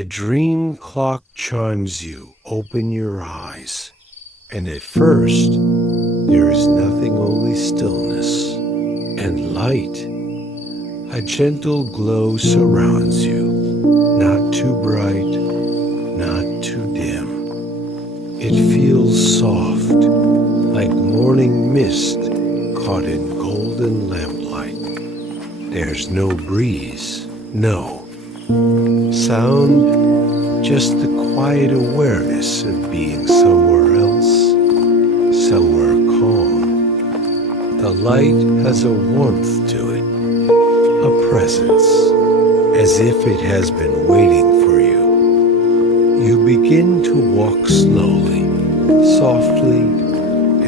The dream clock chimes you, open your eyes, and at first there is nothing, only stillness and light. A gentle glow surrounds you, not too bright, not too dim. It feels soft, like morning mist caught in golden lamplight. There's no breeze, no sound, just the quiet awareness of being somewhere else, somewhere calm. The light has a warmth to it, a presence, as if it has been waiting for you. You begin to walk slowly, softly,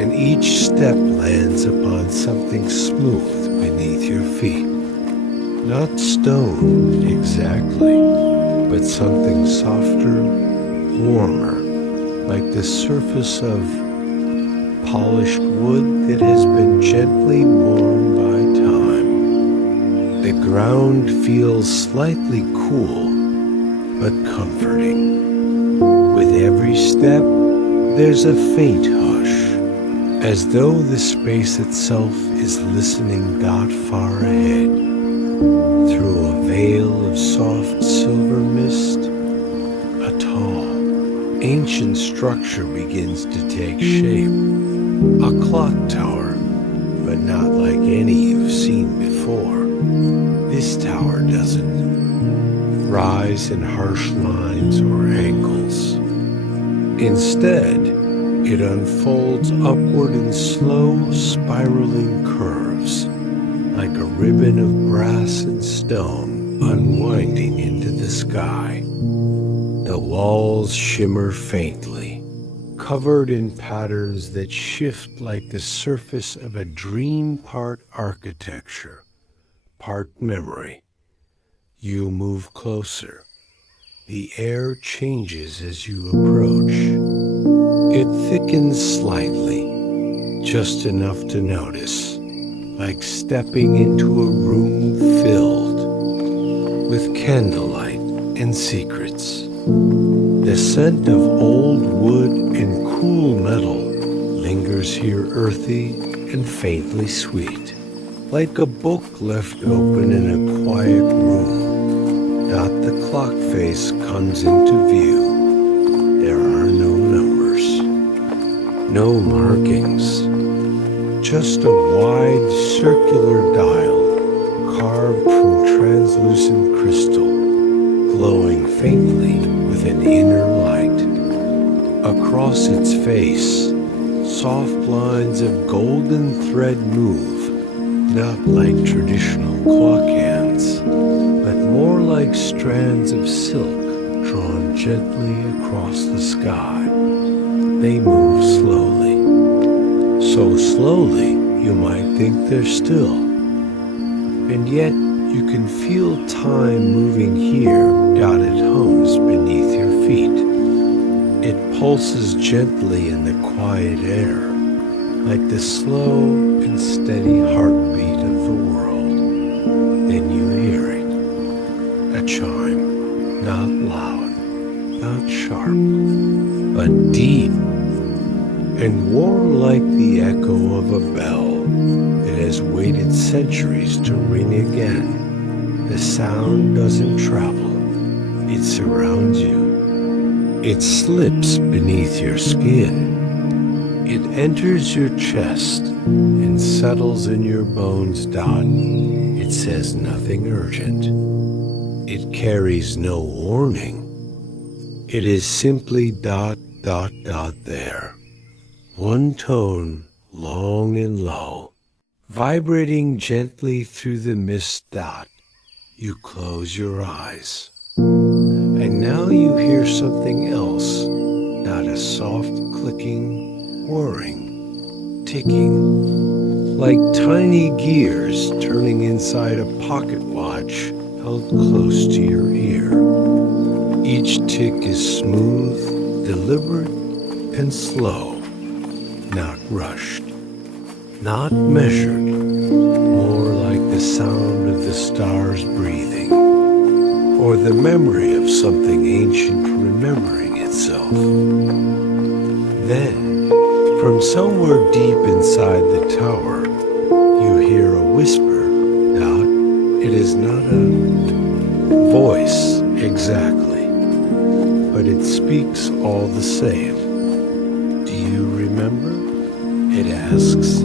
and each step lands upon something smooth beneath your feet. Not stone exactly, but something softer, warmer, like the surface of polished wood that has been gently worn by time. The ground feels slightly cool, but comforting. With every step, there's a faint hush, as though the space itself is listening not far ahead. Through a veil of soft silver mist, a tall, ancient structure begins to take shape. A clock tower, but not like any you've seen before. This tower doesn't rise in harsh lines or angles. Instead, it unfolds upward in slow, spiraling curves, like a ribbon of brass and stone unwinding into the sky. The walls shimmer faintly, covered in patterns that shift like the surface of a dream, part architecture, part memory. You move closer. The air changes as you approach. It thickens slightly, just enough to notice, like stepping into a room filled with candlelight and secrets. The scent of old wood and cool metal lingers here, earthy and faintly sweet, like a book left open in a quiet room. Not the clock face comes into view. There are no numbers, no markings. Just a wide circular dial carved from translucent crystal, glowing faintly with an inner light. Across its face, soft lines of golden thread move, not like traditional clock hands, but more like strands of silk drawn gently across the sky. They move slowly. So slowly, you might think they're still. And yet, you can feel time moving here, dotted homes beneath your feet. It pulses gently in the quiet air, like the slow and steady heartbeat of the world. Then you hear it, a chime, not loud, not sharp, but deep, and warm like the echo of a bell that has waited centuries to ring again. The sound doesn't travel, it surrounds you. It slips beneath your skin. It enters your chest and settles in your bones. It says nothing urgent. It carries no warning. It is simply there. One tone, long and low, vibrating gently through the mist. You close your eyes. And now you hear something else, not a soft clicking, whirring, ticking, like tiny gears turning inside a pocket watch held close to your ear. Each tick is smooth, deliberate, and slow. Not rushed, not measured, more like the sound of the stars breathing, or the memory of something ancient remembering itself. Then, from somewhere deep inside the tower, you hear a whisper. Dot. It is not a voice exactly, but it speaks all the same. Do you remember? It asks.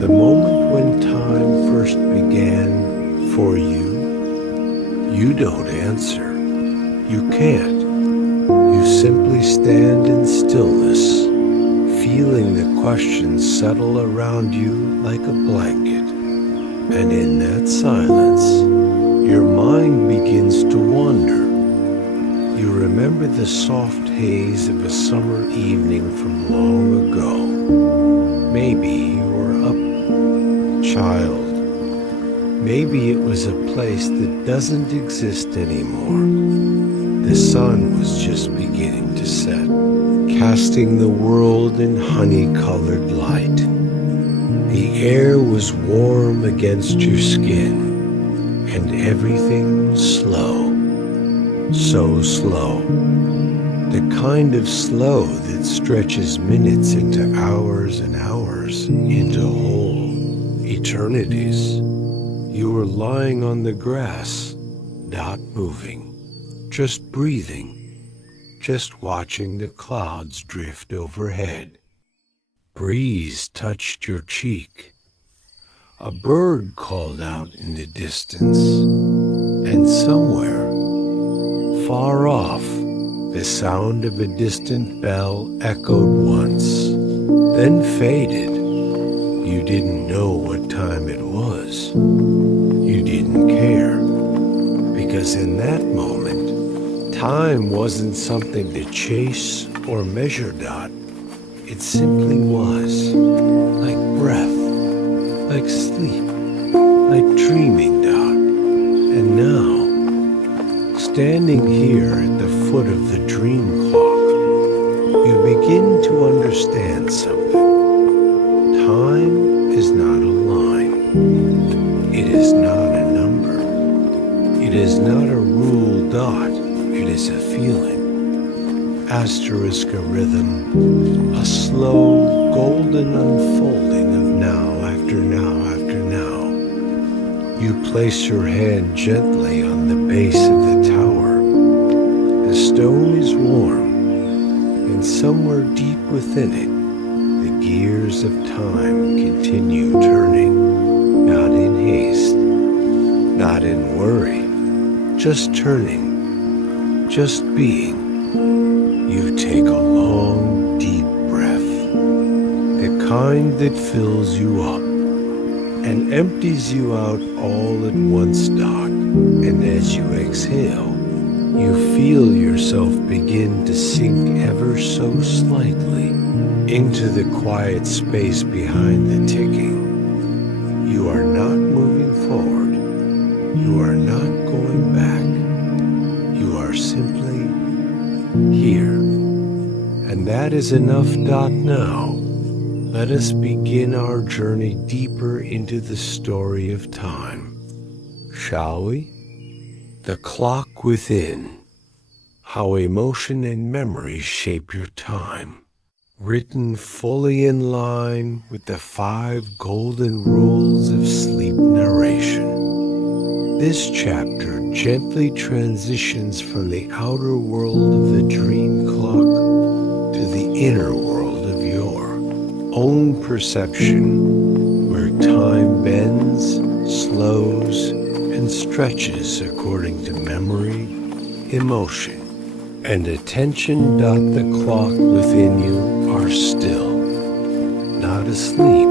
The moment when time first began for you? You don't answer. You can't. You simply stand in stillness, feeling the questions settle around you like a blanket. And in that silence, your mind begins to wander. You remember the soft haze of a summer evening from long ago. Maybe you were a child. Maybe it was a place that doesn't exist anymore. The sun was just beginning to set, casting the world in honey-colored light. The air was warm against your skin, and everything was slow. So slow. The kind of slow that stretches minutes into hours and hours into whole eternities. You were lying on the grass, not moving, just breathing, just watching the clouds drift overhead. Breeze touched your cheek. A bird called out in the distance, and somewhere, far off, the sound of a distant bell echoed once, then faded. You didn't know what time it was. You didn't care, because in that moment, time wasn't something to chase or measure. Dot. It simply was, like breath, like sleep, like dreaming. Dot. And now, standing here at the foot of the dream clock, you begin to understand something. Time is not a line. It is not a number. It is not a rule. Dot. It is a feeling. Asterisk a rhythm, a slow, golden unfolding of now after now after now. You place your hand gently on the base of the tower. The stone is warm, and somewhere deep within it, the gears of time continue turning, not in haste, not in worry, just turning, just being. You take a long, deep breath, the kind that fills you up and empties you out all at once. Dot. And as you exhale, you feel yourself begin to sink ever so slightly into the quiet space behind the ticking. You are not moving forward. You are not going back. You are simply here. And that is enough. Dot. Now, let us begin our journey deeper into the story of time. Shall we? The clock within. How emotion and memory shape your time. Written fully in line with the 5 golden rules of sleep narration. This chapter gently transitions from the outer world of the dream clock to the inner world of your own perception, where time bends, slows, and stretches according to memory, emotion, and attention. The clock within you are still, not asleep,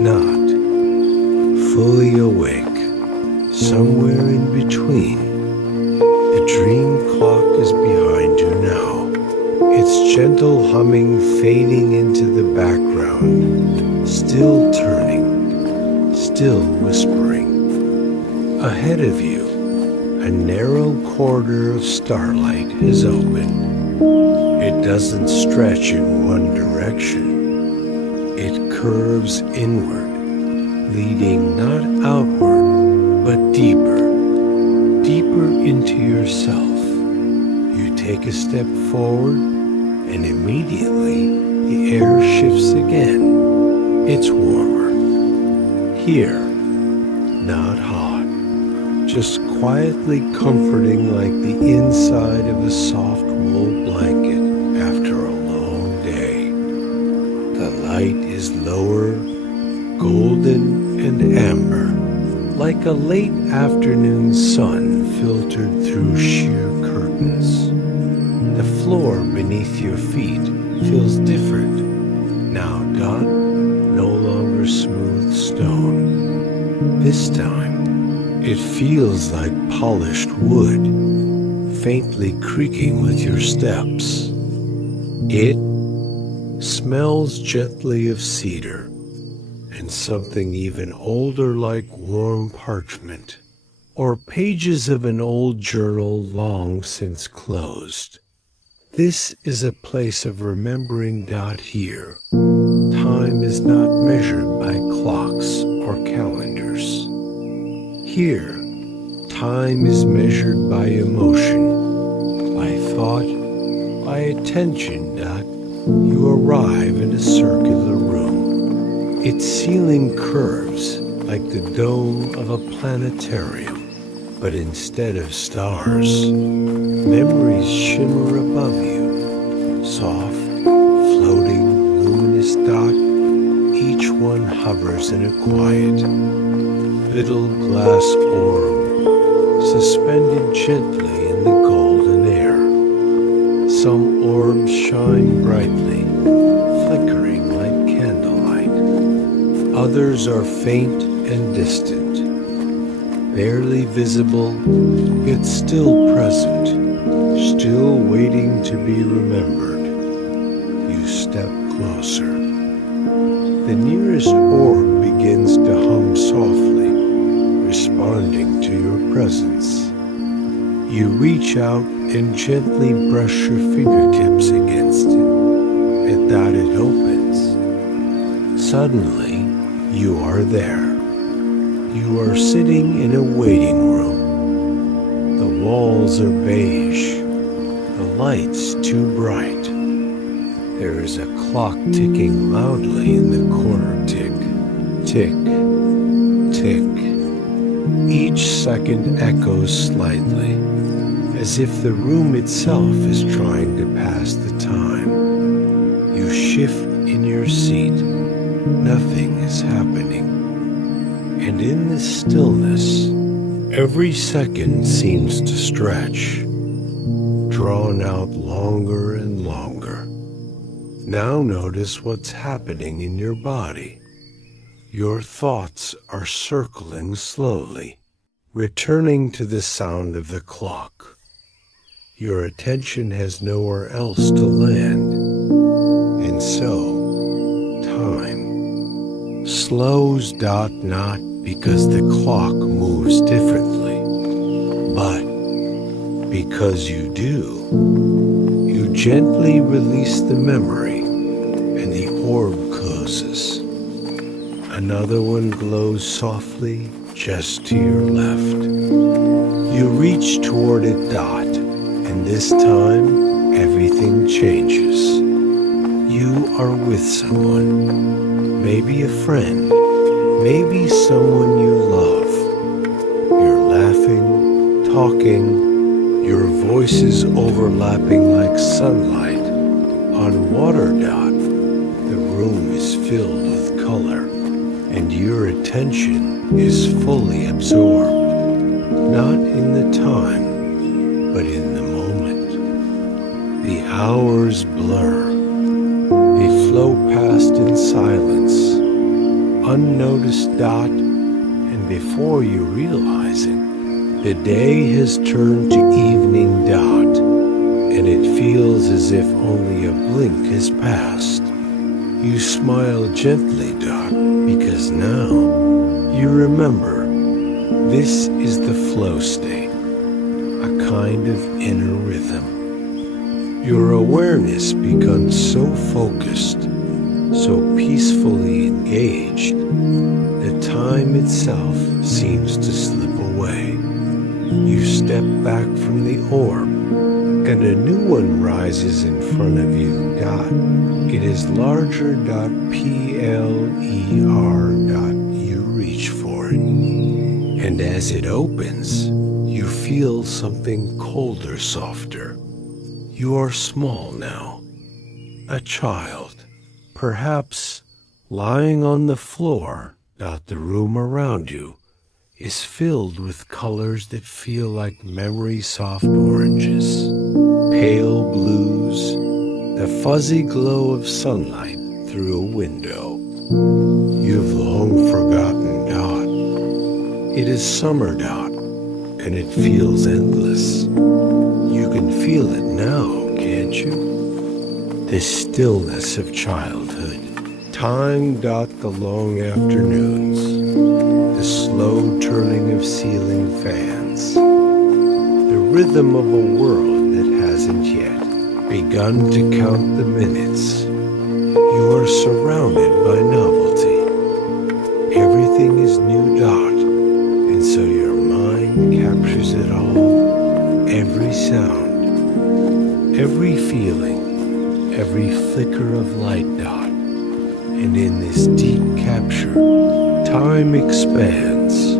not fully awake. Somewhere in between, the dream clock is behind you now, its gentle humming fading into the background, still turning, still whispering. Ahead of you, a narrow corridor of starlight is opened. It doesn't stretch in one direction. It curves inward, leading not outward, but deeper, deeper into yourself. You take a step forward, and immediately the air shifts again. It's warmer. Here, not hot, just quietly comforting like the inside of a soft wool blanket after a long day. The light is lower, golden and amber, like a late afternoon sun filtered through sheer curtains. The floor beneath your feet feels different. Now, no longer smooth stone. This time, it feels like polished wood, faintly creaking with your steps. It smells gently of cedar and something even older like warm parchment, or pages of an old journal long since closed. This is a place of remembering. Here, time is not measured by clocks or calendars. Here, time is measured by emotion, by thought, by attention. You arrive in a circular room. Its ceiling curves like the dome of a planetarium, but instead of stars, memories shimmer above you, soft, floating, luminous dot. Each one hovers in a quiet, little glass orb, suspended gently in the golden air. Some orbs shine brightly, flickering like candlelight. Others are faint and distant, barely visible, yet still present, still waiting to be remembered. You step closer. The nearest orb begins to hum softly, responding to your presence. You reach out and gently brush your fingertips against it. At that, it opens. Suddenly, you are there. You are sitting in a waiting room. The walls are beige, the lights too bright. There is a clock ticking loudly in the corner. Tick, tick, tick. Each second echoes slightly, as if the room itself is trying to pass the time. You shift in your seat. Nothing is happening. And in this stillness, every second seems to stretch, drawn out longer and longer. Now notice what's happening in your body. Your thoughts are circling slowly, returning to the sound of the clock. Your attention has nowhere else to land, and so time slows. Not because the clock moves differently, but because you do. You gently release the memory, and the orb closes. Another one glows softly just to your left. You reach toward it. And this time, everything changes. You are with someone, maybe a friend, maybe someone you love. You're laughing, talking, your voices overlapping like sunlight on water. The room is filled with color, and your attention is fully absorbed, not in the time, but in the moment. The hours blur. They flow past in silence, unnoticed. And before you realize it, the day has turned to evening. And it feels as if only a blink has passed. You smile gently, because now you remember this is the flow state, a kind of inner rhythm. Your awareness becomes so focused, so peacefully engaged, that time itself seems to slip away. You step back from the orb, and a new one rises in front of you. It is larger. PLER. You reach for it, and as it opens, you feel something colder, softer. You are small now, a child, perhaps lying on the floor. The room around you is filled with colors that feel like memory soft oranges, pale blues, the fuzzy glow of sunlight through a window. You've long forgotten. It is summer. And it feels endless. You can feel it now, can't you? The stillness of childhood. Time. The long afternoons. The slow turning of ceiling fans. The rhythm of a world that hasn't yet begun to count the minutes. You are surrounded by novelty. Everything is new. And so your mind captures it all. Every sound, every feeling, every flicker of light. And in this deep capture, time expands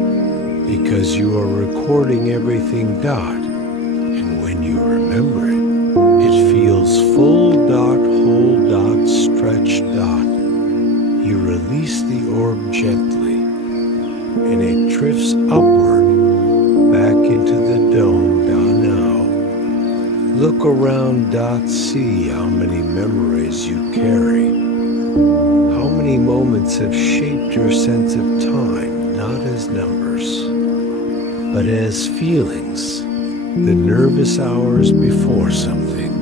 because you are recording everything. And when you remember it, it feels full. Whole. Stretched. You release the orb gently, and it drifts upward back into the dome. Now look around. See how many memories you carry. How many moments have shaped your sense of time, not as numbers, but as feelings. The nervous hours before something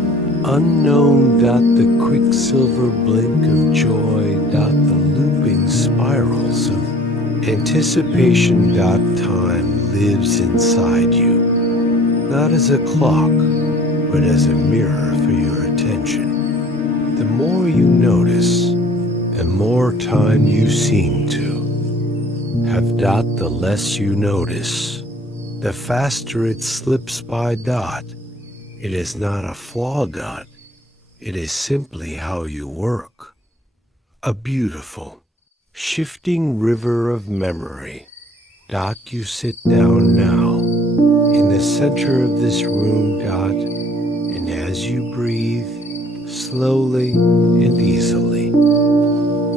unknown. The quicksilver blink of joy. The looping spirals of anticipation. Time lives inside you, not as a clock, but as a mirror for your attention. The more you notice, the more time you seem to have. The less you notice, the faster it slips by. It is not a flaw. It is simply how you work. A beautiful, shifting river of memory. You sit down now in the center of this room. And as you breathe slowly and easily,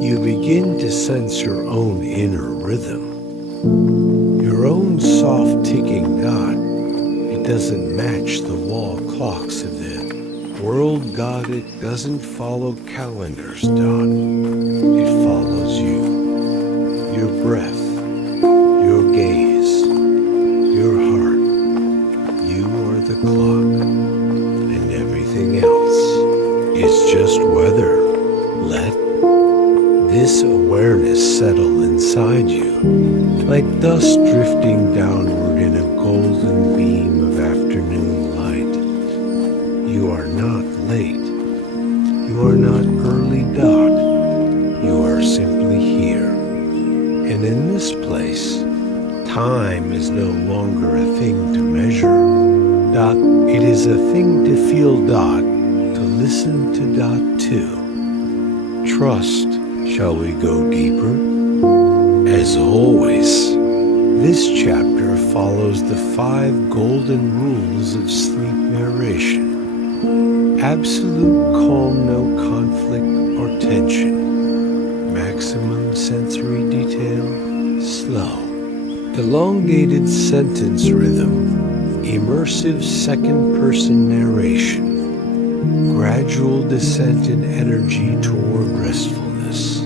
you begin to sense your own inner rhythm, your own soft ticking. It doesn't match the wall clocks of the world. It doesn't follow calendars. It follows you, your breath, your gaze, your heart. You are the clock, and everything else is just weather. Let this awareness settle inside you, like dust drifting downward in a golden beam of afternoon light. You are not late. You are not early. You are simply here. And in this place, time is no longer a thing to measure. It is a thing to feel. To listen to. Too. Trust. Shall we go deeper? As always, this chapter follows the 5 golden rules of sleep narration. Absolute calm, no conflict or tension. Maximum sensory detail, slow. Elongated sentence rhythm. Immersive second-person narration. Gradual descent in energy toward restfulness.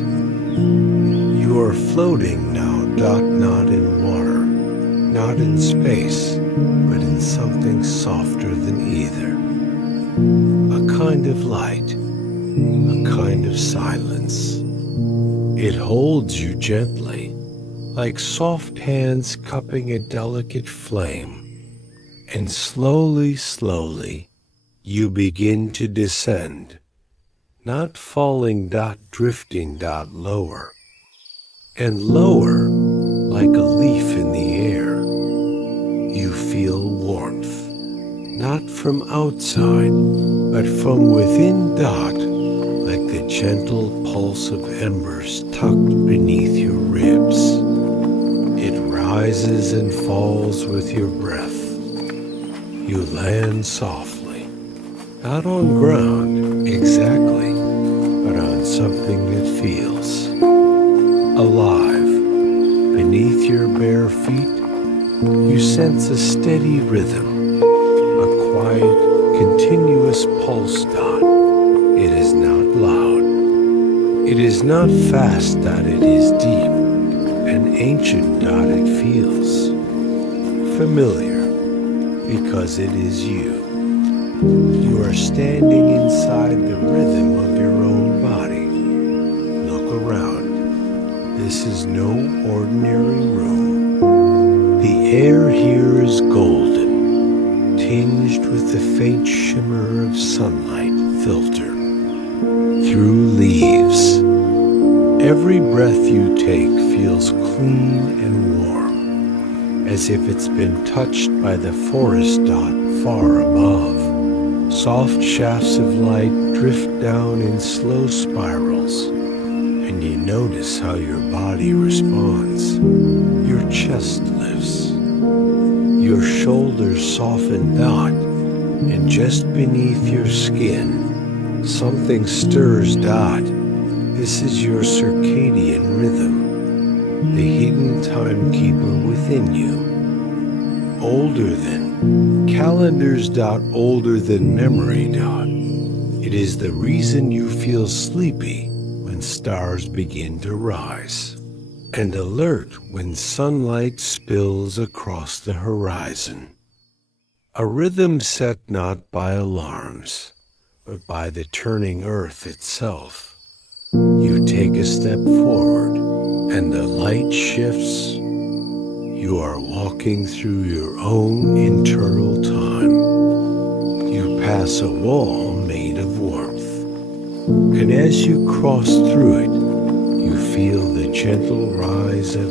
You are floating now. Not in water, not in space, but in something softer than either. A kind of light, a kind of silence. It holds you gently, like soft hands cupping a delicate flame. And slowly, slowly, you begin to descend, not falling. Drifting. Lower and lower, like a leaf in the air. You feel not from outside, but from within dot, like the gentle pulse of embers tucked beneath your ribs. It rises and falls with your breath. You land softly, not on ground exactly, but on something that feels alive. Beneath your bare feet, you sense a steady rhythm, a quiet, continuous pulse dot. It is not loud. It is not fast dot, it is deep. An ancient dot, it feels familiar because it is you. You are standing inside the rhythm of your own body. Look around. This is no ordinary room. The air here is golden, tinged with the faint shimmer of sunlight filtered through leaves. Every breath you take feels clean and warm, as if it's been touched by the forest dot far above. Soft shafts of light drift down in slow spirals, and you notice how your body responds. Your chest lifts, your shoulders soften dot, and just beneath your skin, something stirs dot. This is your circadian rhythm, the hidden timekeeper within you. Older than calendars dot, older than memory dot. It is the reason you feel sleepy when stars begin to rise, and alert when sunlight spills across the horizon. A rhythm set not by alarms, but by the turning earth itself. You take a step forward, and the light shifts. You are walking through your own internal time. You pass a wall made of warmth, and as you cross through it, you feel the gentle rise of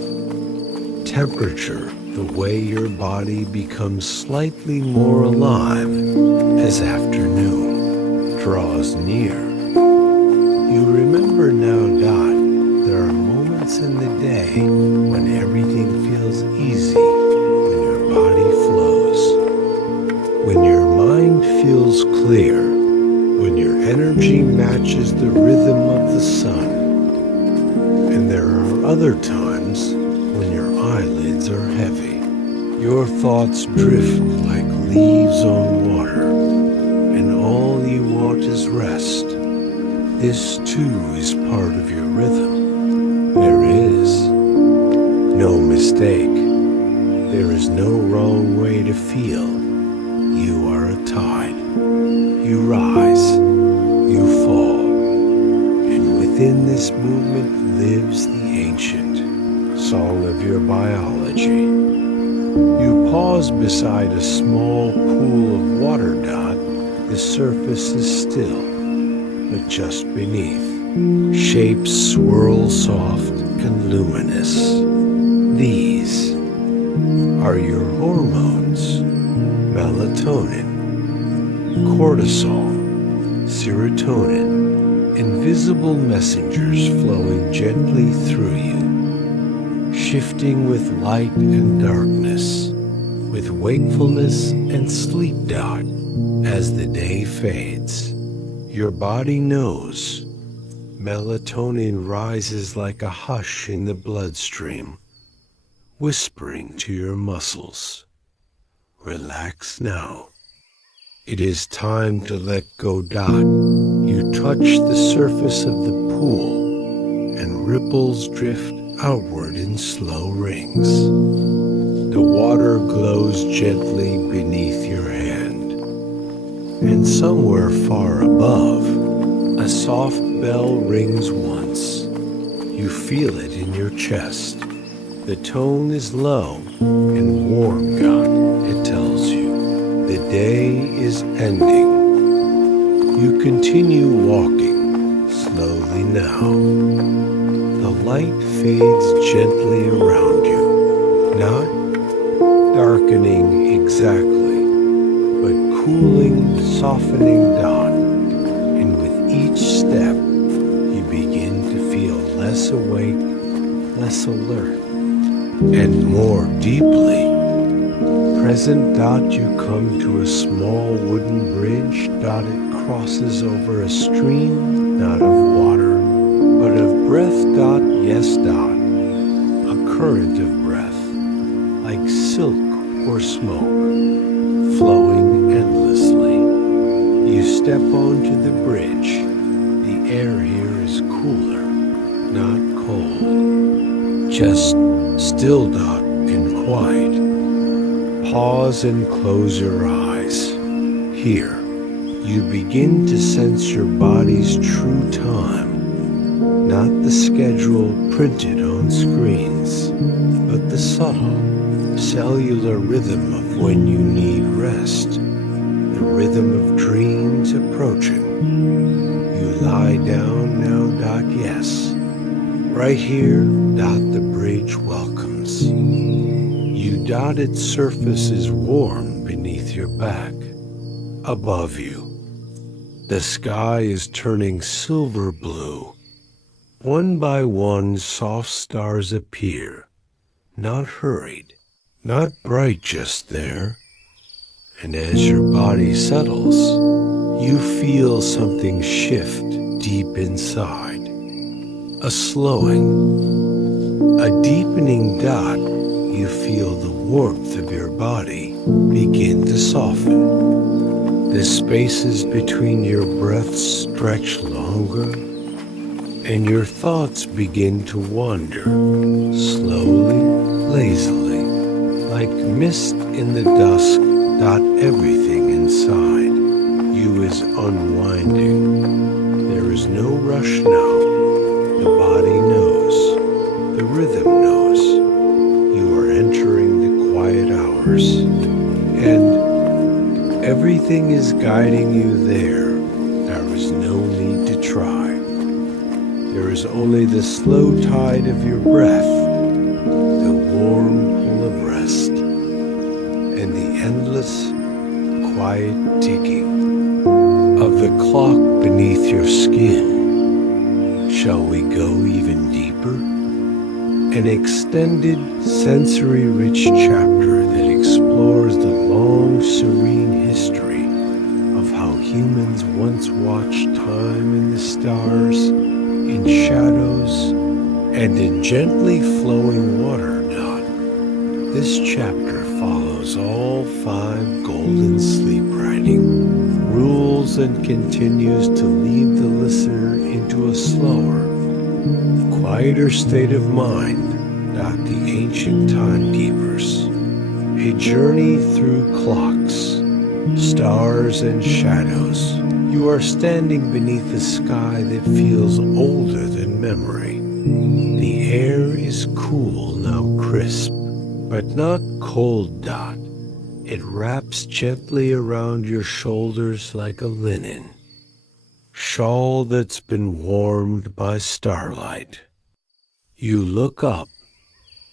temperature, the way your body becomes slightly more alive as afternoon draws near. You remember now, dot, there are moments in the day when everything feels easy, when your body flows, when your mind feels clear, when your energy matches the rhythm of the sun. And there are other times when your eyelids are heavy. Your thoughts drift like leaves on water, and all you want is rest. This too is part of your rhythm. There is no mistake. There is no wrong way to feel. You are a tide. You rise, you fall, and within this movement lives the ancient song of your biology. You pause beside a small pool of water dot. The surface is still, but just beneath, shapes swirl soft and luminous. These are your hormones: melatonin, cortisol, serotonin, invisible messengers flowing gently through you, shifting with light and darkness, with wakefulness and sleep dot as the day fades. Your body knows. Melatonin rises like a hush in the bloodstream, whispering to your muscles, relax now. It is time to let go dot. You touch the surface of the pool, and ripples drift outward in slow rings. The water glows gently beneath your hand, and somewhere far above, a soft bell rings once. You feel it in your chest. The tone is low and warm, God. It tells you the day is ending. You continue walking slowly now. The light fades gently around you, not darkening exactly, but cooling, softening dot. And with each step, you begin to feel less awake, less alert, and more deeply present. Dot, you come to a small wooden bridge. Dot, it crosses over a stream, not of water, but of breath. Dot, yes. Dot, a current of breath, like silk or smoke, flowing endlessly. You step onto the bridge. The air here is cooler, not cold, just still. Dot, and quiet. Pause and close your eyes. Here, you begin to sense your body's true time, not the schedule printed on screens, but the subtle, cellular rhythm of when you need rest, the rhythm of dreams approaching. You lie down now. Dot, yes. Right here. Dot, the bridge welcomes you. Dot, its surface is warm beneath your back. Above you, the sky is turning silver blue. One by one, soft stars appear, not hurried, not bright just there. And as your body settles, you feel something shift deep inside. A slowing, a deepening. Dot, you feel the warmth of your body begin to soften. The spaces between your breaths stretch longer, and your thoughts begin to wander, slowly, lazily, like mist in the dusk. Dot, everything inside you is unwinding. There is no rush now. The body knows, the rhythm knows. You are entering the quiet hours, and everything is guiding you there. There is no need to try. There is only the slow tide of your breath, the warm pull of rest, and the endless, quiet ticking of the clock beneath your skin. Shall we go even deeper? An extended, sensory-rich chapter that explores the long, serene history of how humans once watched time in the stars, in shadows, and in gently flowing water. Dot, this chapter follows all 5 golden sleep writing rules and continues to lead the listener into a slower, quieter state of mind. Dot, the ancient timekeepers, a journey through clocks, stars, and shadows. You are standing beneath a sky that feels older than memory. The air is cool, now crisp, but not cold. Dot, it wraps gently around your shoulders like a linen shawl that's been warmed by starlight. You look up,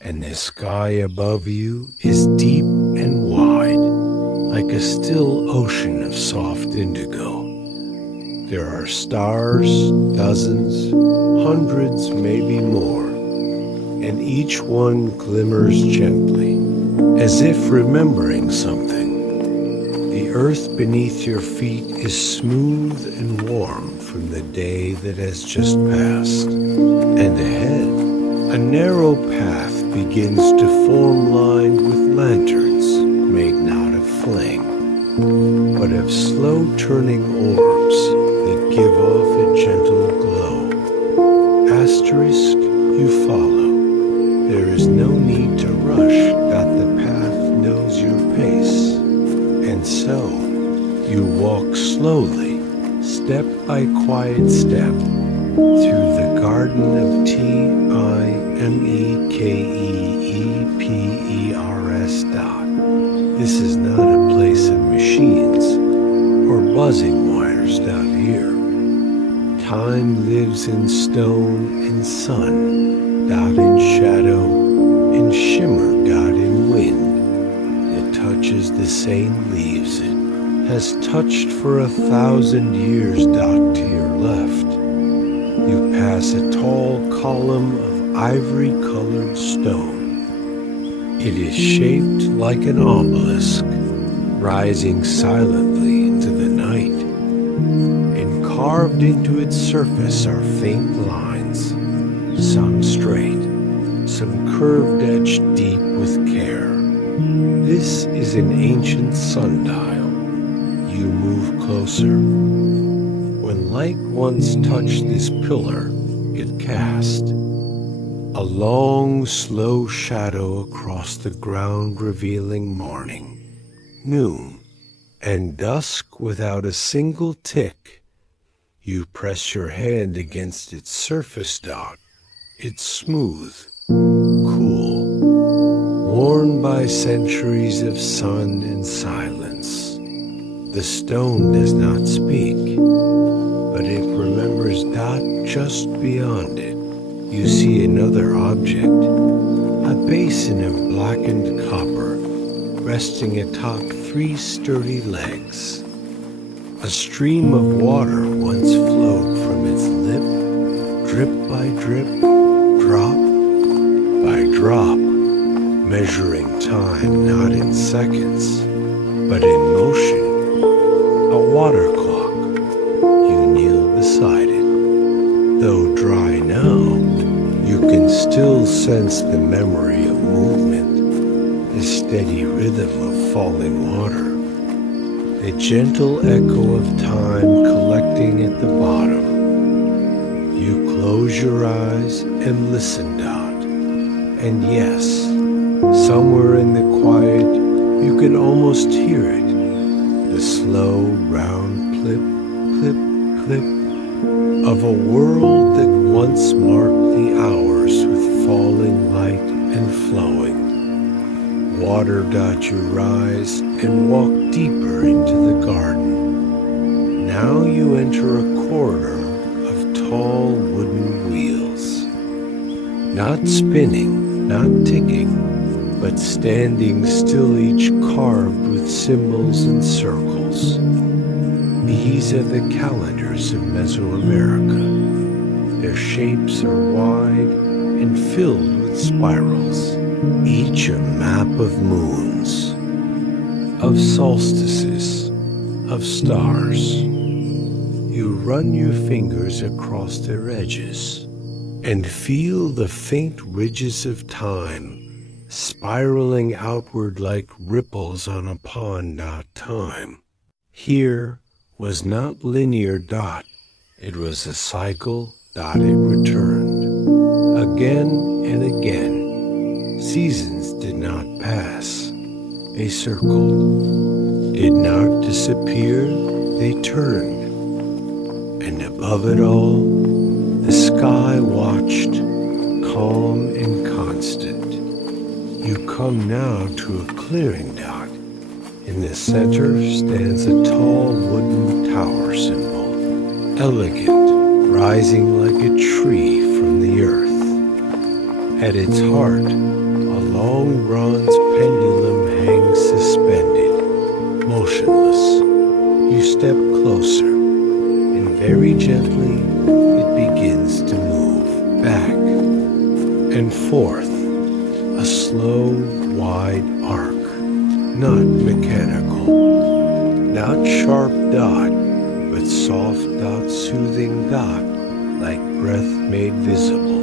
and the sky above you is deep and wide, like a still ocean of soft indigo. There are stars, dozens, hundreds, maybe more, and each one glimmers gently, as if remembering something. The earth beneath your feet is smooth and warm from the day that has just passed, and ahead, a narrow path begins to form, lined with lanterns made not of flame, but of slow-turning orbs that give off a gentle glow. Asterisk, you follow. There is no need to rush. That the path knows your pace. And so, you walk slowly, step by quiet step, through the garden of Timekepers. This is not a place of machines or buzzing wires. Down here, time lives in stone and sun, dot in shadow and shimmer. Dot in wind that touches the same leaves it has touched for 1,000 years. Dot to your left, you pass a tall column of ivory-colored stone. It is shaped like an obelisk, rising silently into the night, and carved into its surface are faint lines, some straight, some curved, etched deep with care. This is an ancient sundial. You move closer. When light once touched this pillar, it cast a long, slow shadow across the ground, revealing morning, noon, and dusk without a single tick. You press your hand against its surface. Dot. It's smooth, cool, worn by centuries of sun and silence. The stone does not speak, but it remembers. Dot. Just beyond it, you see another object, a basin of blackened copper, resting atop 3 sturdy legs. A stream of water once flowed from its lip, drip by drip, drop by drop, measuring time not in seconds, but in motion. A water clock. You kneel beside it. Though dry now, you can still sense the memory of movement, the steady rhythm of falling water, the gentle echo of time collecting at the bottom. You close your eyes and listen. Dot. And yes, somewhere in the quiet, you can almost hear it. The slow, round clip, clip, clip of a world that once marked the hours with falling light and flowing. Water. Dot. You rise and walk deeper into the garden. Now you enter a corridor of tall wooden wheels. Not spinning, not ticking, but standing still, each carved with symbols and circles. These are the calendars of Mesoamerica. Their shapes are wide and filled with spirals, each a map of moons, of solstices, of stars. You run your fingers across their edges and feel the faint ridges of time spiraling outward like ripples on a pond. Dot. Time here was not linear. Dot. It was a cycle. Dot. It returned again and again. Seasons did not pass. They circled, did not disappear. They turned. And above it all, the sky watched, calm and constant. You come now to a clearing. Dot. In the center stands a tall wooden tower symbol, elegant, rising like a tree from the earth. At its heart, a long bronze pendulum hangs suspended, motionless. You step closer, and very gently it begins to move back and forth. A slow, wide arc, not mechanical, not sharp. Dot, but soft. Dot. Soothing. Dot, like breath made visible.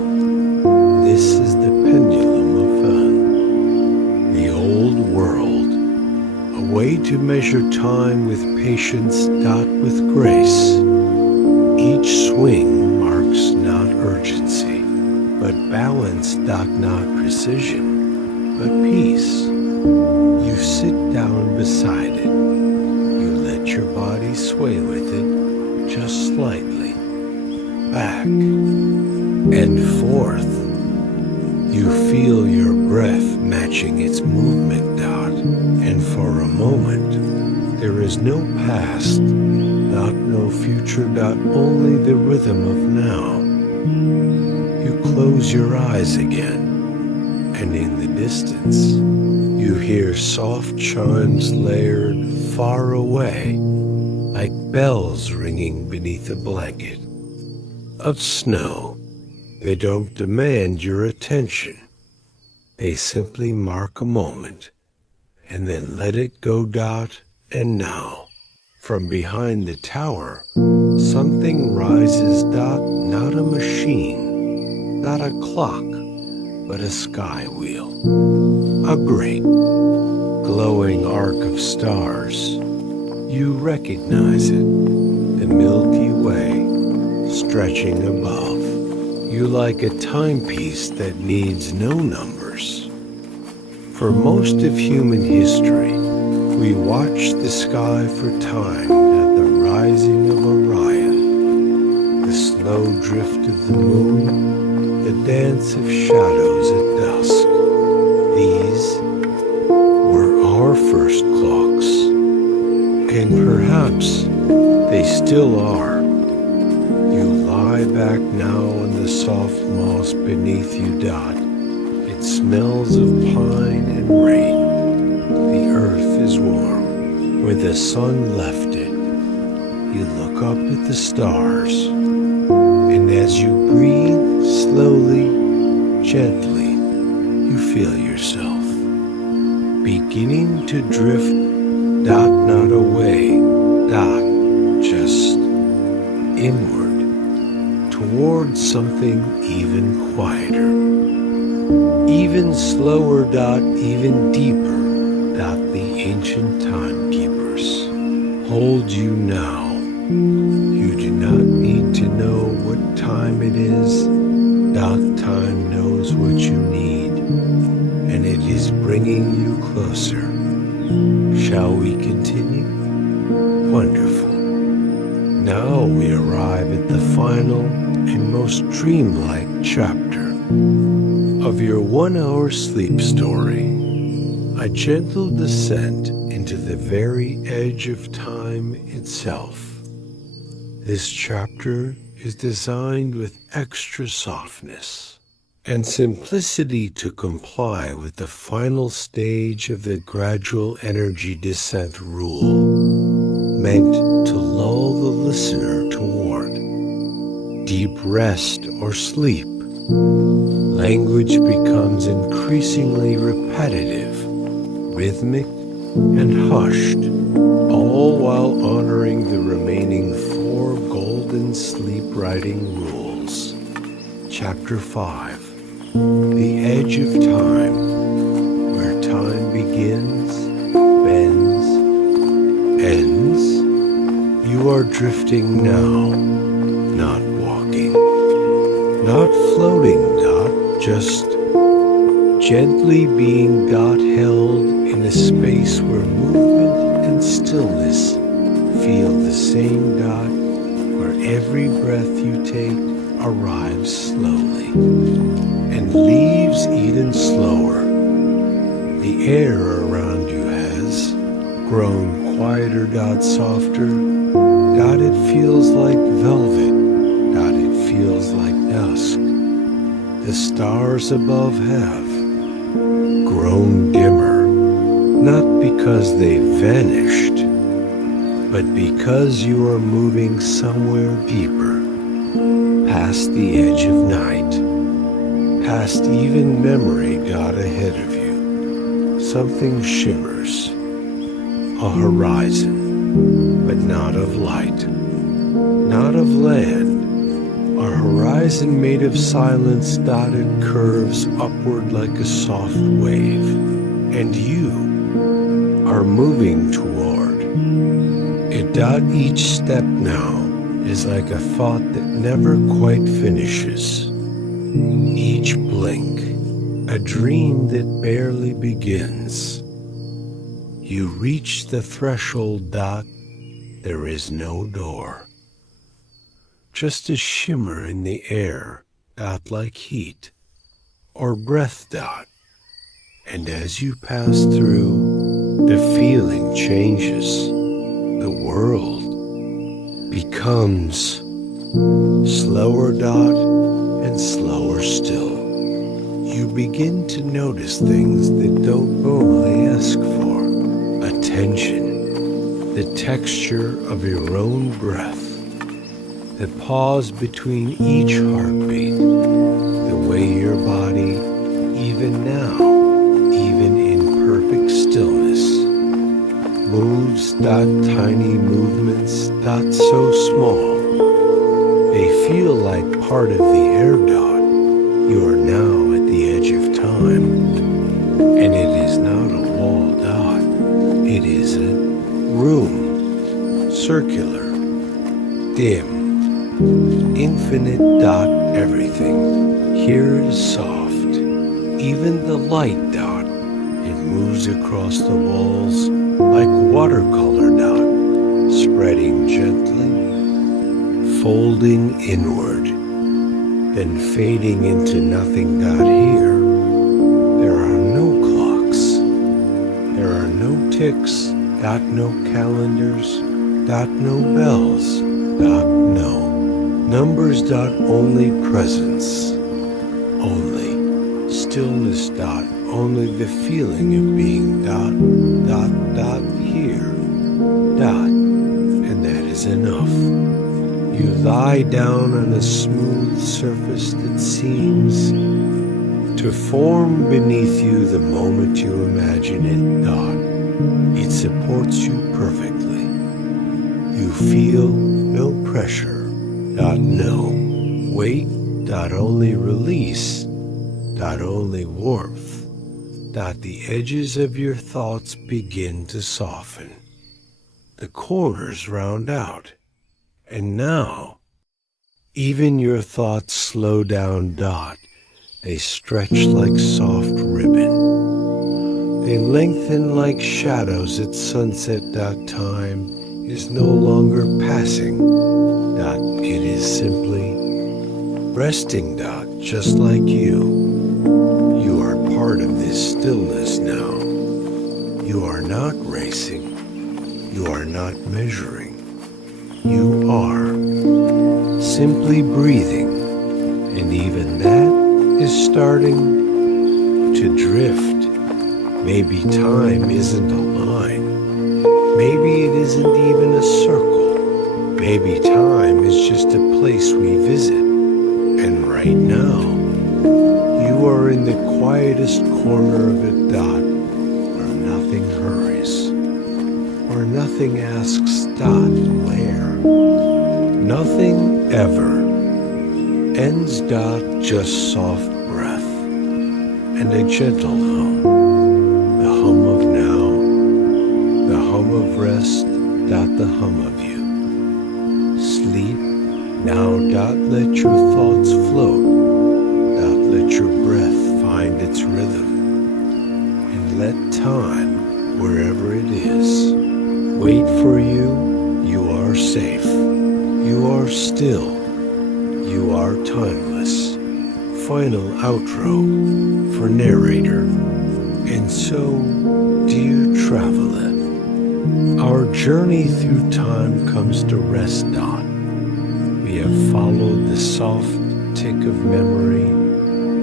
This is the pendulum of the old world, a way to measure time with patience. Dot. With grace. Each swing marks not urgency, but balance. Dot. Not precision, but peace. You sit down beside it. You let your body sway with it, just slightly, back and forth. You feel your breath matching its movement. Dot. And for a moment, there is no past, no future. Dot. Only the rhythm of now. You close your eyes again, and in the distance, you hear soft chimes layered, far away, like bells ringing beneath a blanket of snow. They don't demand your attention. They simply mark a moment and then let it go. And now, from behind the tower, something rises. Not a machine, not a clock, but a sky wheel. A great, glowing arc of stars. You recognize it, the Milky Way stretching above. You like a timepiece that needs no numbers. For most of human history, we watch the sky for time at the rising of Orion, the slow drift of the moon, the dance of shadows at dusk. These were our first clocks, and perhaps they still are. You lie back now in the soft moss beneath you. It smells of pine and rain. The earth is warm where the sun left it. You look up at the stars, and as you breathe slowly, gently, you feel yourself beginning to drift. Not away. Just inward, towards something even quieter, even slower. Even deeper. The ancient timekeepers hold you now. You do not need to know what time it is. Time knows what you need, and it is bringing you closer. Shall we continue? Wonderful. Now we arrive at the final and most dreamlike chapter of your 1-hour sleep story. A gentle descent into the very edge of time itself. This chapter is designed with extra softness and simplicity to comply with the final stage of the gradual energy descent rule, meant to lull the listener toward deep rest or sleep. Language becomes increasingly repetitive, rhythmic, and hushed, all while honoring the remaining 4 golden sleep writing rules. Chapter 5. The Edge of Time, where time begins, bends, ends. You are drifting now, not walking, not floating. Just gently being held in a space where movement and stillness feel the same. Where every breath you take arrives slowly and leaves even slower. The air around you has grown quieter. Softer. It feels like velvet. It feels like dusk. The stars above have grown dimmer, not because they've vanished, but because you are moving somewhere deeper, past the edge of night, past even memory. Ahead of you, something shimmers, a horizon, but not of light, not of land. A horizon made of silence. It curves upward like a soft wave, and you are moving toward it. Each step now is like a thought that never quite finishes. Each blink, a dream that barely begins. You reach the threshold. There is no door. Just a shimmer in the air, like heat or breath. And as you pass through, the feeling changes. The world becomes slower. And slower still. You begin to notice things that don't normally ask for attention. the texture of your own breath, the pause between each heartbeat, the way your body, even now, even in perfect stillness, moves. Tiny movements. So small they feel like part of the air. You are now at the edge of time, and it is not a wall. It is a room, circular, dim, infinite. Everything here is soft, even the light. It moves across the walls like watercolor. Spreading gently, folding inward, then fading into nothing. Here, there are no clocks, there are no ticks. No calendars. No bells. No numbers. Only presence. Only stillness. Only the feeling of being. Here. And that is enough. You lie down on a smooth surface that seems to form beneath you the moment you imagine it. It supports you perfectly. You feel no pressure. No weight. Only release. Only warmth. The edges of your thoughts begin to soften. The corners round out. And now, even your thoughts slow down. They stretch like soft ribbon. They lengthen like shadows at sunset. Time is no longer passing. It is simply resting. Just like you. You are part of this stillness now. You are not racing. You are not measuring. You are simply breathing, and even that is starting to drift. Maybe time isn't a line. Maybe it isn't even a circle. Maybe time is just a place we visit. And right now, you are in the quietest corner of it. Where nothing hurries. Where nothing asks. Where? Nothing ever ends. Just soft breath and a gentle hum. The hum of now, the hum of rest. The hum of you. Sleep now. Let your thoughts float. Let your breath find its rhythm. And let time, wherever it is, wait for you. You are safe. You are still. You are timeless. Final outro for narrator. And so do you, traveler. Our journey through time comes to rest. We have followed the soft tick of memory,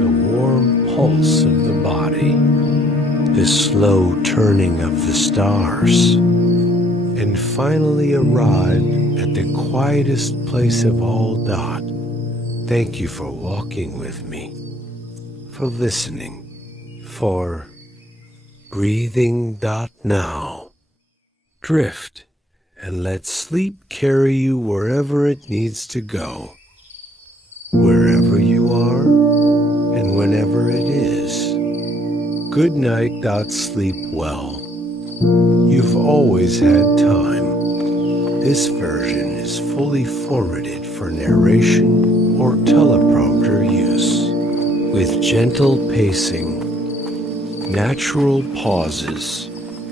the warm pulse of the body, the slow turning of the stars, and finally arrived at the quietest place of all. Thank you for walking with me, for listening, for breathing. Now, drift and let sleep carry you wherever it needs to go, wherever you are and whenever it is. Good night. Sleep well. You've always had time. This version is fully formatted for narration or teleprompter use, with gentle pacing, natural pauses,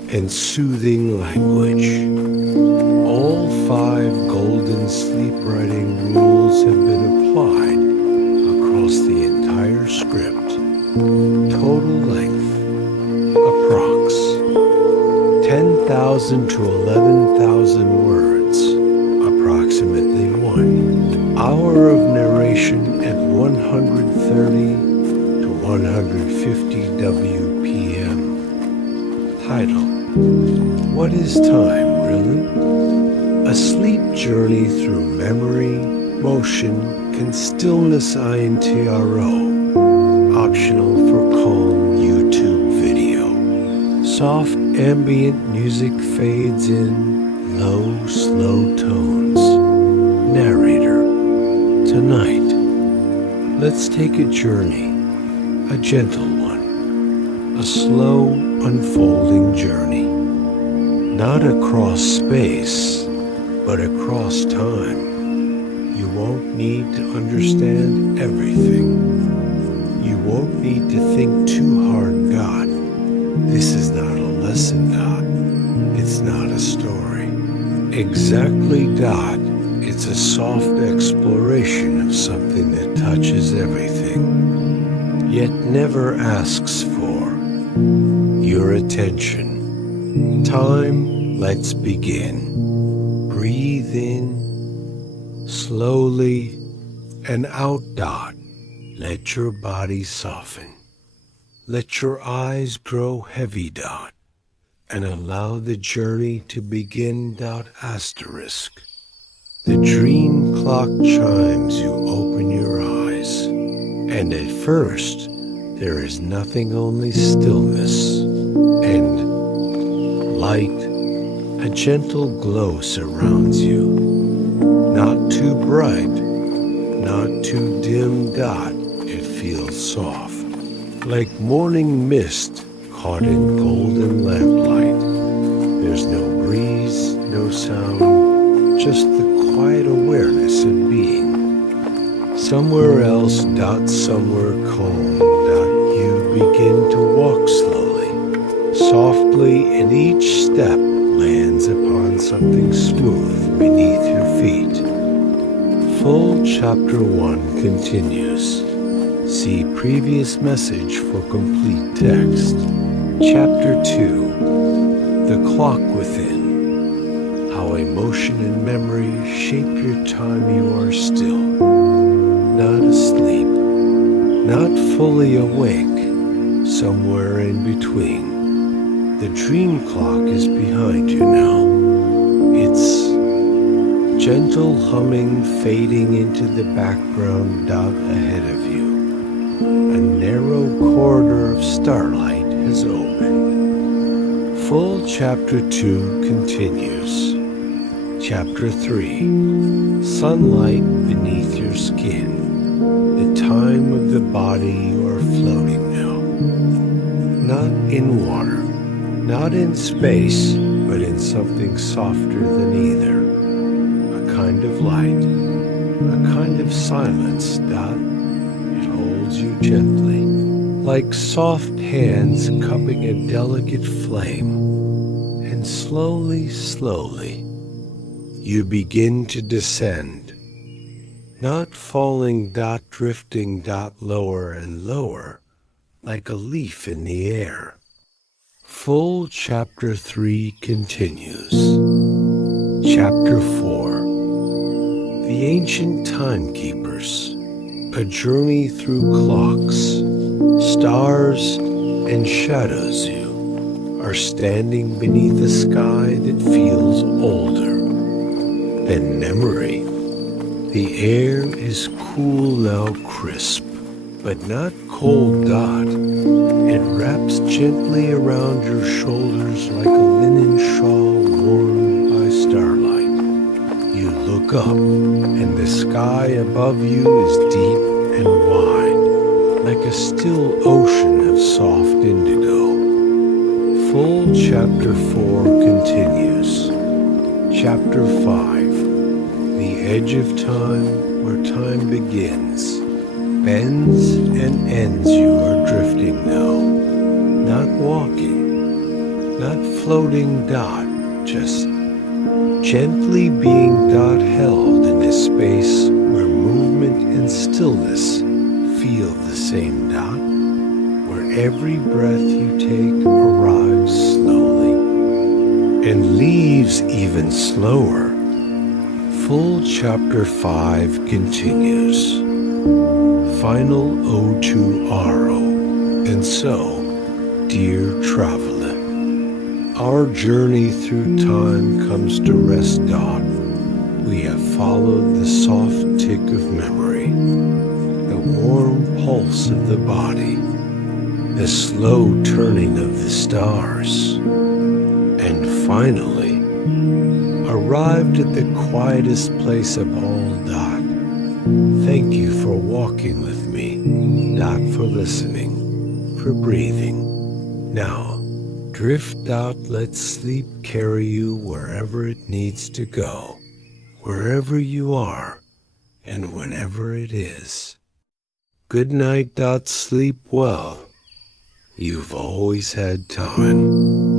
and soothing language. All 5 golden sleep writing rules have been applied across the entire script. Total length, approx. 10,000 to 11,000 words, approximately 1 hour of narration at 130 to 150 WPM. Title: What is time, really? A sleep journey through memory, motion, and stillness INTRO. Optional for calm YouTube video. Soft ambient music fades in low, slow tones. Narrator. Tonight, let's take a journey, a gentle one, a slow, unfolding journey. Not across space, but across time. You won't need to understand everything. You won't need to think too hard, God. This is not a lesson, God. It's not a story. Exactly, God. It's a soft exploration of something that touches everything, yet never asks for your attention. Time, let's begin. Breathe in, slowly, and out, Dot. Let your body soften. Let your eyes grow heavy, Dot, and allow the journey to begin, Dot asterisk. The dream clock chimes, you open your eyes, and at first there is nothing, only stillness and light. A gentle glow surrounds you, not too bright, not too dim, Dot. It feels soft, like morning mist caught in golden lamplight. There's no breeze, no sound, just the quiet awareness of being. Somewhere else, Dot, somewhere calm, Dot, you begin to walk slowly, softly, and each step lands upon something smooth beneath your feet. Full Chapter 1 continues. See previous message for complete text. Chapter 2, The Clock Within. How emotion and memory shape your time you are still. Not asleep, not fully awake, somewhere in between. The dream clock is behind you now. Its gentle humming fading into the background, Dot, ahead of you. A narrow corridor of starlight has opened. Full Chapter 2 continues. Chapter 3, Sunlight beneath your skin. The time of the body, you are floating now. Not in water, not in space, but in something softer than either. A kind of light, a kind of silence, Dot. It holds you gently, like soft hands cupping a delicate flame. And slowly, slowly, you begin to descend, not falling, Dot, drifting, Dot, lower and lower, like a leaf in the air. Full Chapter 3 continues. Chapter 4, The Ancient Timekeepers. A journey through clocks, stars, and shadows. You are standing beneath a sky that feels older than memory. The air is cool now, crisp, but not cold, Dot. It wraps gently around your shoulders like a linen shawl warmed by starlight. You look up, and the sky above you is deep and wide, like a still ocean of soft indigo. Full Chapter 4 continues. Chapter 5, The Edge of Time, where time begins, bends and ends. You are drifting now, not walking, not floating, Dot, just gently being, Dot, held in a space where movement and stillness feel the same, Dot, where every breath you take arrives slowly and leaves even slower. Full Chapter 5 continues. Final ode to Aro. And so, dear traveler, Our journey through time comes to rest dot. We have followed the soft tick of memory, the warm pulse of the body, the slow turning of the stars, and finally arrived at the quietest place of all, Dot. Thank you for walking with me, Dot, for listening, for breathing. Now, drift out, let sleep carry you wherever it needs to go, wherever you are, and whenever it is. Good night, Dot, sleep well. You've always had time.